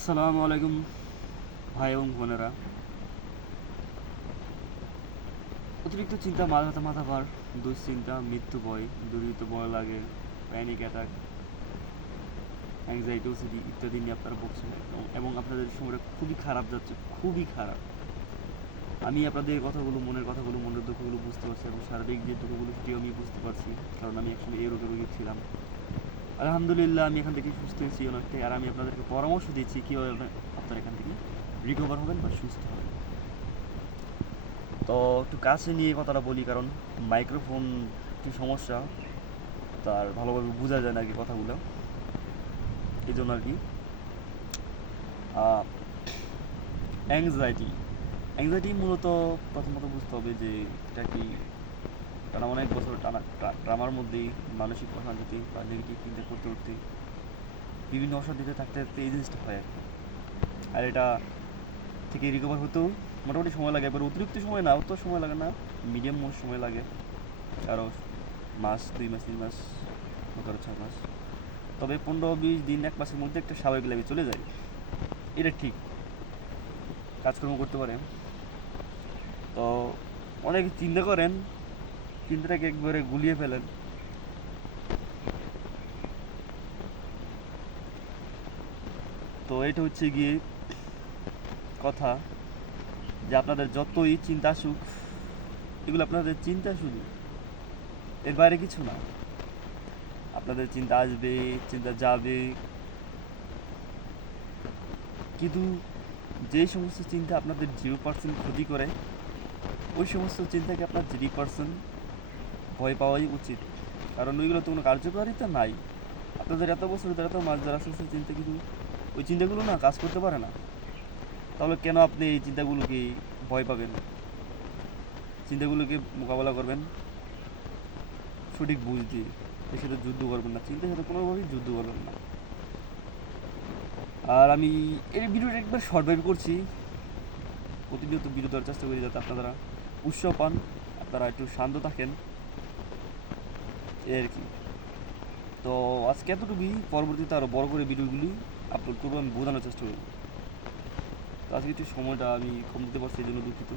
আসসালামু আলাইকুম ভাই এবং বোনেরা। অতিরিক্ত চিন্তা, মাথা ভার, দুশ্চিন্তা, মৃত্যু ভয়, দুর্বৃত্ত ভয় লাগে, প্যানিক অ্যাটাক, অ্যাংজাইটি, ওসিডি ইত্যাদি নিয়ে আপনারা ভুগছেন এবং আপনাদের সময়টা খুবই খারাপ যাচ্ছে, খুবই খারাপ। আমি আপনাদের কথাগুলো, মনের কথাগুলো, মনের দুঃখগুলো বুঝতে পারছি এবং শারীরিক যে দুঃখগুলো সেটিও আমি বুঝতে পারছি, কারণ আমি একসময় এই রোগের রোগী ছিলাম। আলহামদুলিল্লাহ আমি এখান থেকে সুস্থ হয়েছি অনেকটাই, আর আমি আপনাদেরকে পরামর্শ দিচ্ছি কীভাবে আপনারা এখান থেকে রিকভার হবেন বা সুস্থ হবেন। তো একটু কাছে নিয়ে কথাটা বলি, কারণ মাইক্রোফোন একটু সমস্যা, তার ভালোভাবে বোঝা যায় না আর কি কথাগুলো, এই জন্য আর কি। অ্যাংজাইটি অ্যাংজাইটি মূলত প্রথমত বুঝতে হবে যে এটা কি, কারণ অনেক বছর ট্রামার মধ্যেই মানসিক অশান্তিতে বা নেগেটিভ চিন্তা করতে করতে বিভিন্ন অশান্তিতে থাকতে থাকতে এই জিনিসটা হয় আর কি। আর এটা থেকে রিকভার হতেও মোটামুটি সময় লাগে, এবার অতিরিক্ত সময় না, অত সময় লাগে না, মিডিয়াম সময় লাগে, আরও মাস, 2 মাস, 3 মাস, 6 মাস। তবে 15-20 দিন, 1 মাসের মধ্যে একটা স্বাভাবিক লাইফে চলে যায়, এটা ঠিক, কাজকর্ম করতে পারে। তো অনেকে চিন্তা করেন, চিন্তাটাকে একবারে গুলিয়ে ফেলেন। তো এটা হচ্ছে গিয়ে কথা, যে আপনাদের যতই চিন্তা আসুক, এগুলো আপনাদের চিন্তা শুধু, এর বাইরে কিছু না। আপনাদের চিন্তা আসবে, চিন্তা যাবে, কিন্তু যে সমস্ত চিন্তা আপনাদের 0% ক্ষতি করে, ওই সমস্ত চিন্তাকে আপনার 0% ভয় পাওয়াই উচিত, কারণ ওইগুলো তো কোনো কার্যকারিতা নাই। আপনাদের এত বছর ধরে, এত মাস ধরে আস্তে আস্তে চিন্তা, কিন্তু ওই চিন্তাগুলো না কাজ করতে পারে না। তাহলে কেন আপনি এই চিন্তাগুলোকে ভয় পাবেন? চিন্তাগুলোকে মোকাবেলা করবেন সঠিক বুঝ দিয়ে, এর সাথে যুদ্ধ করবেন না, চিন্তার সাথে কোনোভাবেই যুদ্ধ করবেন না। আর আমি এই ভিডিওটা একবার শর্ট ভাবে করছি, প্রতিনিয়ত ভিডিও দেওয়ার চেষ্টা করি যাতে আপনারা উৎসাহ পান, আপনারা একটু শান্ত থাকেন, এই আর কি। তো আজকে এতটুকুই, পরবর্তীতে আরও বড় করে ভিডিওগুলি আপলোড করবো, আমি বোঝানোর চেষ্টা করবো। তো আজকে একটু সময়টা আমি কম দিতে পারছি, এই জন্য দুঃখিত।